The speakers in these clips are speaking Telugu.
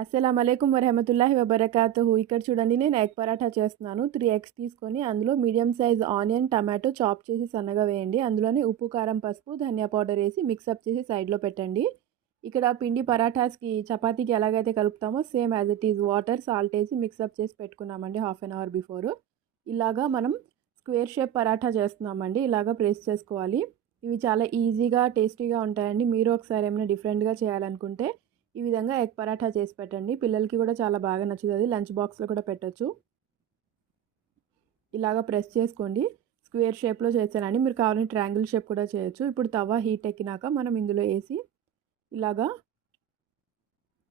అస్సలాము అలైకుం వరహమతుల్లాహి వబరకాతుహు. ఇక్కడ చూడండి, నేను ఎగ్ పరాఠా చేస్తున్నాను. 3 ఎగ్స్ తీసుకొని అందులో medium size onion, tomato chop చేసి సన్నగా వేయండి. అందులోనే ఉప్పు, కారం, పసుపు, ధనియా పౌడర్ వేసి మిక్సప్ చేసి సైడ్లో పెట్టండి. ఇక్కడ పిండి పరాఠాస్కి చపాతీకి ఎలాగైతే కలుపుతామో same as it is water, salt వేసి మిక్సప్ చేసి పెట్టుకున్నామండి హాఫ్ అన్ అవర్ బిఫోర్. ఇలాగా మనం స్క్వేర్ షేప్ పరాఠా చేస్తున్నామండి. ఇలాగా ప్రెస్ చేసుకోవాలి. ఇవి చాలా ఈజీగా టేస్టీగా ఉంటాయండి. మీరు ఒకసారి ఏమైనా డిఫరెంట్గా చేయాలనుకుంటే ఈ విధంగా ఎగ్ పరాఠా చేసి పెట్టండి. పిల్లలకి కూడా చాలా బాగా నచ్చుతుంది. లంచ్ బాక్స్లో కూడా పెట్టచ్చు. ఇలాగ ప్రెస్ చేసుకోండి. స్క్వేర్ షేప్లో చేశానండి. మీరు కావాలంటే ట్రయాంగిల్ షేప్ కూడా చేయొచ్చు. ఇప్పుడు తవా హీట్ ఎక్కినాక మనం ఇందులో వేసి ఇలాగా,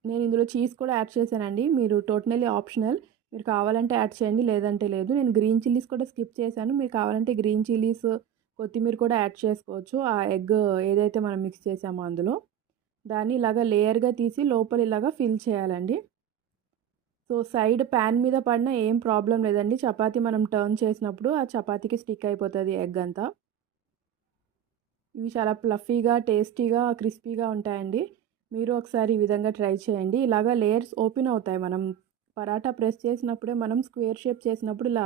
నేను ఇందులో చీజ్ కూడా యాడ్ చేశానండి. మీరు టోటల్లీ ఆప్షనల్. మీరు కావాలంటే యాడ్ చేయండి, లేదంటే లేదు. నేను గ్రీన్ చిల్లీస్ కూడా స్కిప్ చేశాను. మీరు కావాలంటే గ్రీన్ చిల్లీస్, కొత్తిమీర కూడా యాడ్ చేసుకోవచ్చు. ఆ ఎగ్ ఏదైతే మనం మిక్స్ చేసామో అందులో దాన్ని ఇలాగ లేయర్గా తీసి లోపల ఇలాగ ఫిల్ చేయాలండి. సో సైడ్ ప్యాన్ మీద పడినా ఏం ప్రాబ్లం లేదండి. చపాతీ మనం టర్న్ చేసినప్పుడు ఆ చపాతీకి స్టిక్ అయిపోతుంది ఎగ్ అంతా. ఇవి చాలా ఫ్లఫీగా, టేస్టీగా, క్రిస్పీగా ఉంటాయండి. మీరు ఒకసారి ఈ విధంగా ట్రై చేయండి. ఇలాగ లేయర్స్ ఓపెన్ అవుతాయి. మనం పరాటా ప్రెస్ చేసినప్పుడే, మనం స్క్వేర్ షేప్ చేసినప్పుడు ఇలా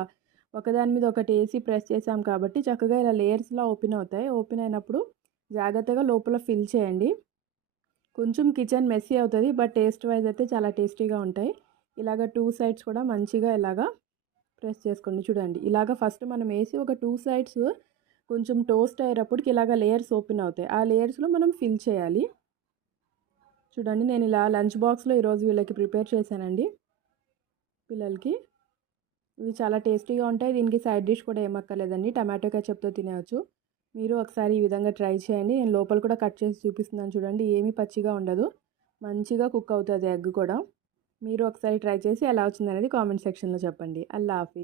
ఒకదాని మీద ఒకటి వేసి ప్రెస్ చేసాం కాబట్టి చక్కగా ఇలా లేయర్స్లా ఓపెన్ అవుతాయి. ఓపెన్ అయినప్పుడు జాగ్రత్తగా లోపల ఫిల్ చేయండి. కొంచెం కిచెన్ మెస్సీ అవుతుంది, బట్ టేస్ట్ వైజ్ అయితే చాలా టేస్టీగా ఉంటాయి. ఇలాగ 2 సైడ్స్ కూడా మంచిగా ఇలాగా ప్రెస్ చేసుకోండి. చూడండి, ఇలాగ ఫస్ట్ మనం వేసి ఒక 2 సైడ్స్ కొంచెం టోస్ట్ అయ్యేటప్పటికి ఇలాగ లేయర్స్ ఓపెన్ అవుతాయి. ఆ లేయర్స్లో మనం ఫిల్ చేయాలి. చూడండి, నేను ఇలా లంచ్ బాక్స్లో ఈరోజు వీళ్ళకి ప్రిపేర్ చేశానండి పిల్లలకి. ఇవి చాలా టేస్టీగా ఉంటాయి. దీనికి సైడ్ డిష్ కూడా ఏమక్కర్లేదండి, టమాటో కెచప్తో తినేయచ్చు. మీరు ఒకసారి ఈ విధంగా ట్రై చేయండి. నేను లోపల కూడా కట్ చేసి చూపిస్తున్నాను చూడండి, ఏమీ పచ్చిగా ఉండదు, మంచిగా కుక్ అవుతుంది ఎగ్ కూడా. మీరు ఒకసారి ట్రై చేసి ఎలా వచ్చిందనేది కామెంట్ సెక్షన్లో చెప్పండి. అల్లా హాఫీజ్.